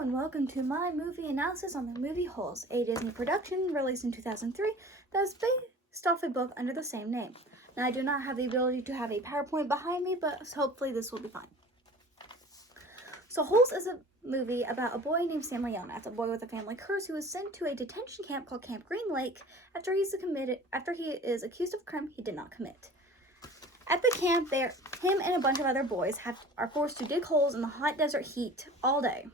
Hello and welcome to my movie analysis on the movie Holes, a Disney production released in 2003 that is based off a book under the same name. Now, I do not have the ability to have a PowerPoint behind me, but hopefully this will be fine. So Holes is a movie about a boy named Stanley Yelnats, a boy with a family curse who is sent to a detention camp called Camp Green Lake after he is accused of a crime he did not commit. At the camp, him and a bunch of other boys are forced to dig holes in the hot desert heat all day.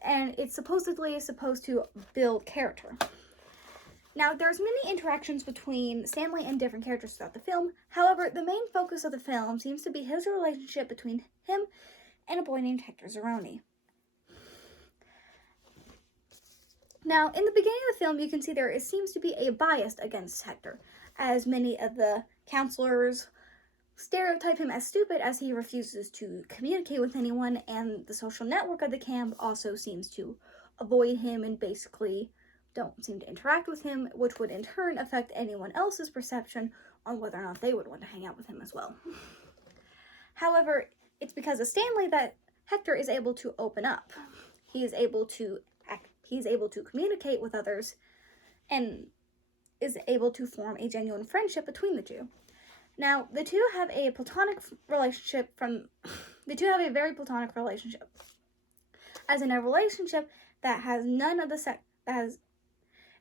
And it's supposedly supposed to build character. Now, there's many interactions between Stanley and different characters throughout the film. However, the main focus of the film seems to be his relationship between him and a boy named Hector Zeroni. Now, in the beginning of the film, you can see there seems to be a bias against Hector, as many of the counselors stereotype him as stupid as he refuses to communicate with anyone, and the social network of the camp also seems to avoid him and basically don't seem to interact with him, which would in turn affect anyone else's perception on whether or not they would want to hang out with him as well. However, it's because of Stanley that Hector is able to open up. He is able to communicate with others and is able to form a genuine friendship between the two. Now, the two have a very platonic relationship, as in a relationship that has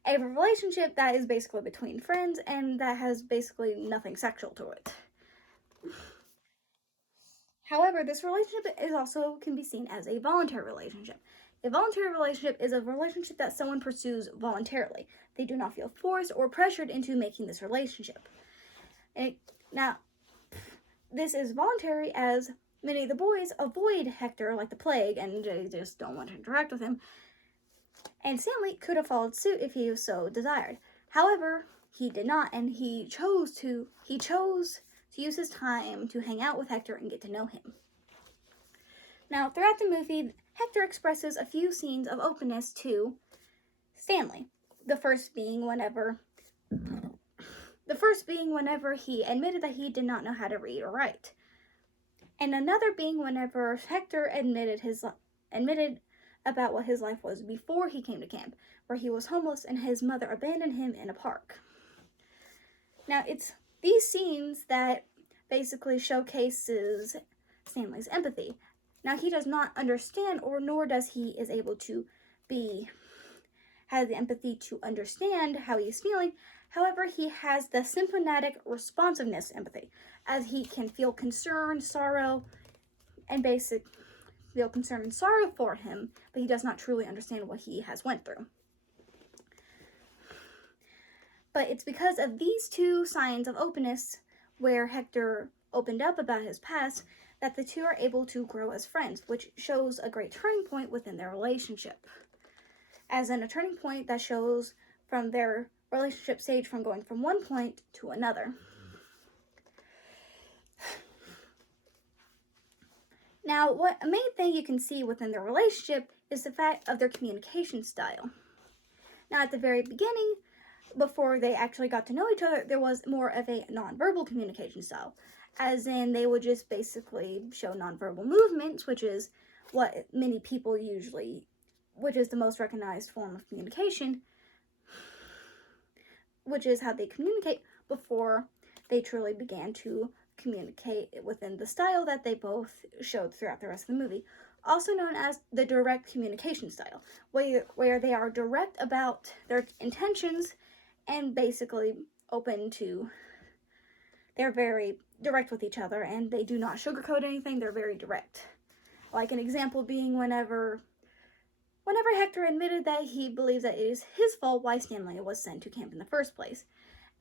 a relationship that is basically between friends and that has basically nothing sexual to it. However, this relationship can be seen as a voluntary relationship. A voluntary relationship is a relationship that someone pursues voluntarily. They do not feel forced or pressured into making this relationship. Now, this is voluntary as many of the boys avoid Hector like the plague and they just don't want to interact with him. And Stanley could have followed suit if he so desired. However, he did not, and he chose to use his time to hang out with Hector and get to know him. Now, throughout the movie, Hector expresses a few scenes of openness to Stanley. The first being whenever he admitted that he did not know how to read or write. And another being whenever Hector admitted about what his life was before he came to camp, where he was homeless and his mother abandoned him in a park. Now, it's these scenes that basically showcases Stanley's empathy. Now, he does not understand, nor does he is able to have the empathy to understand how he is feeling. However, he has the sympathetic responsiveness empathy, as he can feel concern, sorrow, for him, but he does not truly understand what he has went through. But it's because of these two signs of openness, where Hector opened up about his past, that the two are able to grow as friends, which shows a great turning point within their relationship. As in a turning point that shows from their relationship stage from going from one point to another. Now, a main thing you can see within their relationship is the fact of their communication style. Now, at the very beginning, before they actually got to know each other, there was more of a nonverbal communication style, as in they would just basically show nonverbal movements, which is what many people which is the most recognized form of communication, which is how they communicate before they truly began to communicate within the style that they both showed throughout the rest of the movie, also known as the direct communication style, where they are direct about their intentions and basically they're very direct with each other and they do not sugarcoat anything, they're very direct. Like an example being whenever Hector admitted that he believes that it is his fault why Stanley was sent to camp in the first place,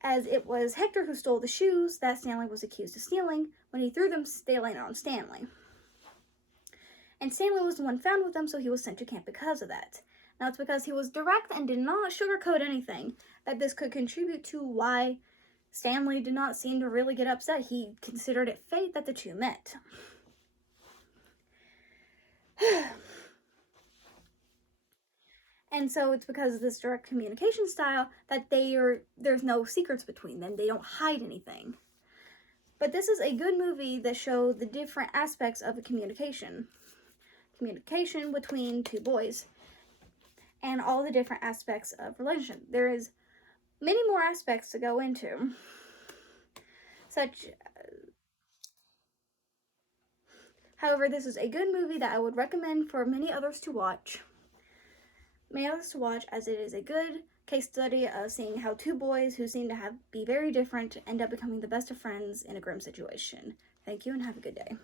as it was Hector who stole the shoes that Stanley was accused of stealing. When he threw them, they landed on Stanley. And Stanley was the one found with them, so he was sent to camp because of that. Now, it's because he was direct and did not sugarcoat anything that this could contribute to why Stanley did not seem to really get upset. He considered it fate that the two met. And so it's because of this direct communication style that there's no secrets between them. They don't hide anything. But this is a good movie that shows the different aspects of a communication. communication between two boys and all the different aspects of relationship. There is many more aspects to go into, however, this is a good movie that I would recommend for many others to watch. As it is a good case study of seeing how two boys who seem to be very different end up becoming the best of friends in a grim situation. Thank you and have a good day.